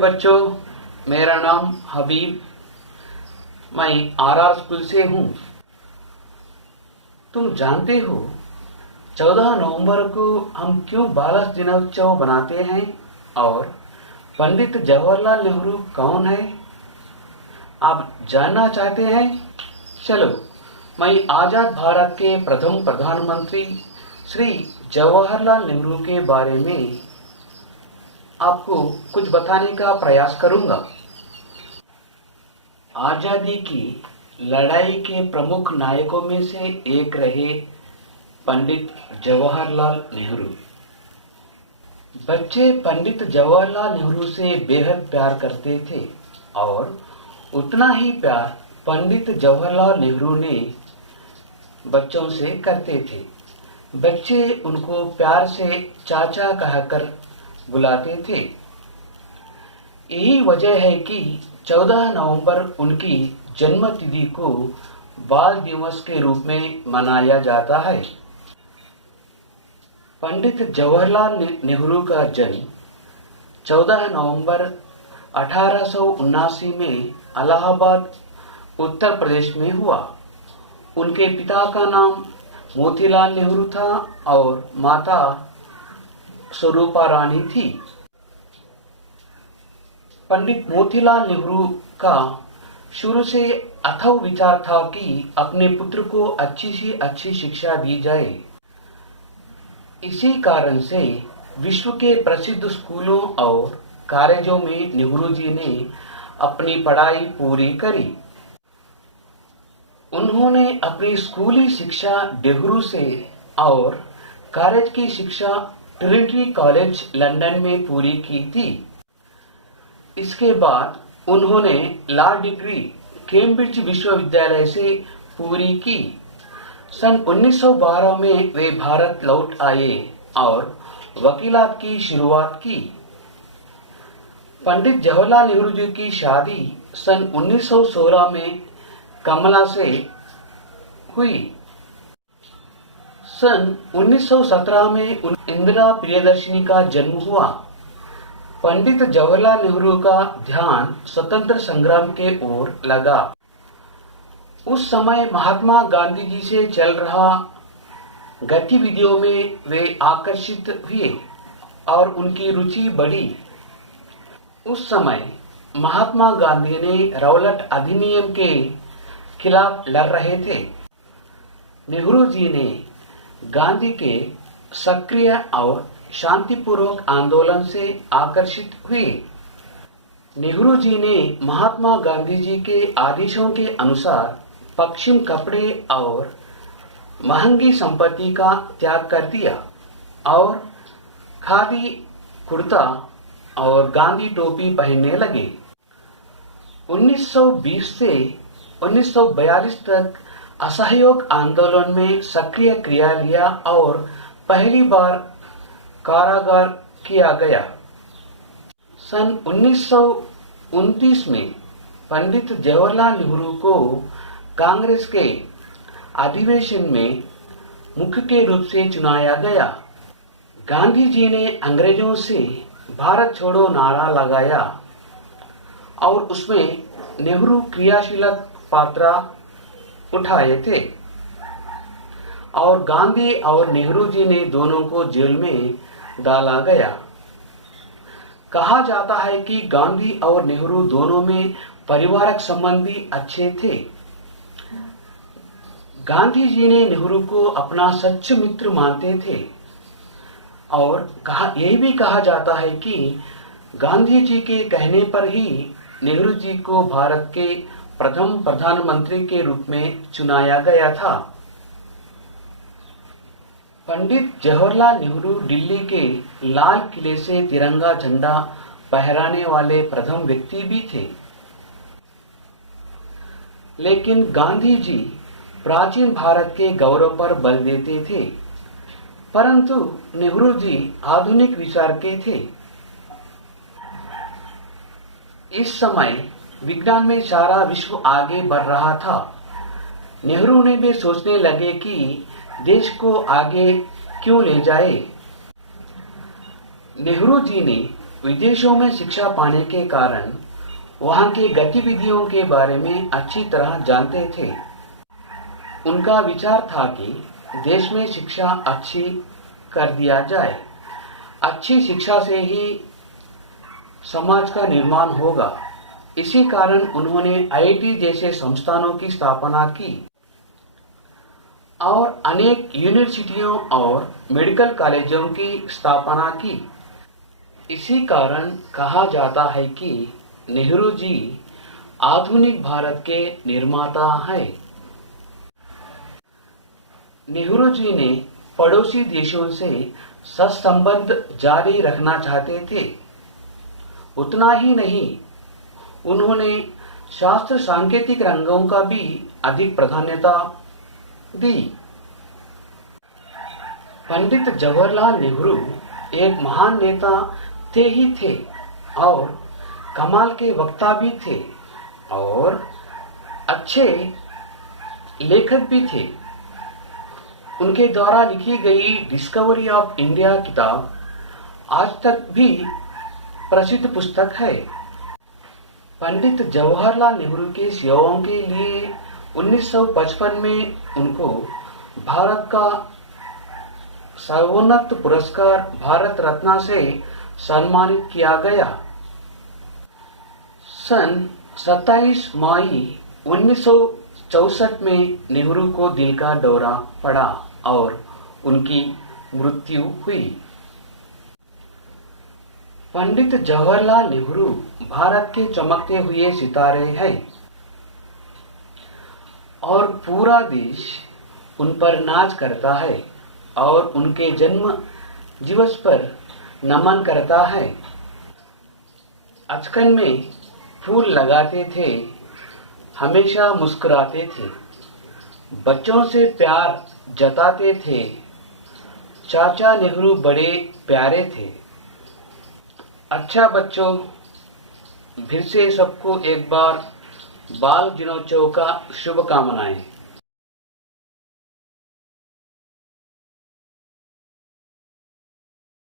बच्चों, मेरा नाम हबीब, मैं आरआर स्कूल से हूँ। तुम जानते हो 14 नवंबर को हम क्यों बाल दिनोत्सव बनाते हैं और पंडित जवाहरलाल नेहरू कौन है? आप जानना चाहते हैं? चलो, मैं आजाद भारत के प्रथम प्रधानमंत्री श्री जवाहरलाल नेहरू के बारे में आपको कुछ बताने का प्रयास करूंगा। आजादी की लड़ाई के प्रमुख नायकों में से एक रहे पंडित जवाहरलाल नेहरू। बच्चे पंडित जवाहरलाल नेहरू से बेहद प्यार करते थे और उतना ही प्यार पंडित जवाहरलाल नेहरू ने बच्चों से करते थे। बच्चे उनको प्यार से चाचा कहकर बुलाते थे। यही वजह है कि 14 नवंबर उनकी जन्मतिथि को बाल दिवस के रूप में मनाया जाता है। पंडित जवाहरलाल नेहरू का जन्म 14 नवंबर 1879 में इलाहाबाद, उत्तर प्रदेश में हुआ। उनके पिता का नाम मोतीलाल नेहरू था और माता स्वरूपा रानी थी। पंडित मोतीलाल नेहरू का शुरू से अथक विचार था कि अपने पुत्र को अच्छी से अच्छी शिक्षा दी जाए। इसी कारण से विश्व के प्रसिद्ध स्कूलों और कॉलेजों में नेहरू जी ने अपनी पढ़ाई पूरी करी। उन्होंने अपनी स्कूली शिक्षा नेहरू से और कॉलेज की शिक्षा ट्रिनिटी कॉलेज लंदन में पूरी की थी। इसके बाद उन्होंने लॉ डिग्री कैम्ब्रिज विश्वविद्यालय से पूरी की। सन 1912 में वे भारत लौट आए और वकीलात की शुरुआत की। पंडित जवाहरलाल नेहरू जी की शादी सन 1916 में कमला से हुई। सन 1917 में इंदिरा प्रियदर्शिनी का जन्म हुआ। पंडित जवाहरलाल नेहरू का ध्यान स्वतंत्र संग्राम के ओर लगा। उस समय महात्मा गांधी जी से चल रहा गतिविधियों में वे आकर्षित हुए और उनकी रुचि बढ़ी। उस समय महात्मा गांधी ने रौलट अधिनियम के खिलाफ लड़ रहे थे। नेहरू जी ने गांधी के सक्रिय और शांतिपूर्वक आंदोलन से आकर्षित हुए। नेहरू जी ने महात्मा गांधी जी के आदेशों के अनुसार पश्चिम कपड़े और महंगी संपत्ति का त्याग कर दिया और खादी कुर्ता और गांधी टोपी पहनने लगे। 1920 से 1942 तक असहयोग आंदोलन में सक्रिय क्रिया लिया और पहली बार कारागार किया गया। सन 1929 में पंडित जवाहरलाल नेहरू को कांग्रेस के अधिवेशन में मुख्य के रूप से चुनाया गया। गांधी जी ने अंग्रेजों से भारत छोड़ो नारा लगाया और उसमें नेहरू क्रियाशील पात्र उठाए थे और गांधी और नेहरू जी ने दोनों को जेल में डाला गया। कहा जाता है कि गांधी और नेहरू दोनों में पारिवारिक संबंधी अच्छे थे। गांधी जी ने नेहरू को अपना सच्चा मित्र मानते थे और यह भी कहा जाता है कि गांधी जी के कहने पर ही नेहरू जी को भारत के प्रथम प्रधानमंत्री के रूप में चुनाया गया था। पंडित जवाहरलाल नेहरू दिल्ली के लाल किले से तिरंगा झंडा फहराने वाले प्रथम व्यक्ति भी थे। लेकिन गांधी जी प्राचीन भारत के गौरव पर बल देते थे, परंतु नेहरू जी आधुनिक विचार के थे। इस समय विज्ञान में सारा विश्व आगे बढ़ रहा था। नेहरू ने भी सोचने लगे कि देश को आगे क्यों ले जाए। नेहरू जी ने विदेशों में शिक्षा पाने के कारण वहां की गतिविधियों के बारे में अच्छी तरह जानते थे। उनका विचार था कि देश में शिक्षा अच्छी कर दिया जाए। अच्छी शिक्षा से ही समाज का निर्माण होगा। इसी कारण उन्होंने आईआईटी जैसे संस्थानों की स्थापना की और अनेक यूनिवर्सिटियों और मेडिकल कॉलेजों की स्थापना की। इसी कारण कहा जाता है कि नेहरू जी आधुनिक भारत के निर्माता हैं। नेहरू जी ने पड़ोसी देशों से सत्संबंध जारी रखना चाहते थे। उतना ही नहीं, उन्होंने शास्त्र सांकेतिक रंगों का भी अधिक प्राधान्यता दी। पंडित जवाहरलाल नेहरू एक महान नेता थे ही थे और कमाल के वक्ता भी थे और अच्छे लेखक भी थे। उनके द्वारा लिखी गई डिस्कवरी ऑफ इंडिया किताब आज तक भी प्रसिद्ध पुस्तक है। पंडित जवाहरलाल नेहरू के सेवाओं के लिए 1955 में उनको भारत का सर्वोन्नत पुरस्कार भारत रत्न से सम्मानित किया गया। सन 27 मई 1964 में नेहरू को दिल का दौरा पड़ा और उनकी मृत्यु हुई। पंडित जवाहरलाल नेहरू भारत के चमकते हुए सितारे हैं और पूरा देश उन पर नाच करता है और उनके जन्म दिवस पर नमन करता है। अचकन में फूल लगाते थे, हमेशा मुस्कुराते थे, बच्चों से प्यार जताते थे। चाचा नेहरू बड़े प्यारे थे। अच्छा बच्चों, फिर से सबको एक बार बाल दिनोत्सव का शुभकामनाएं।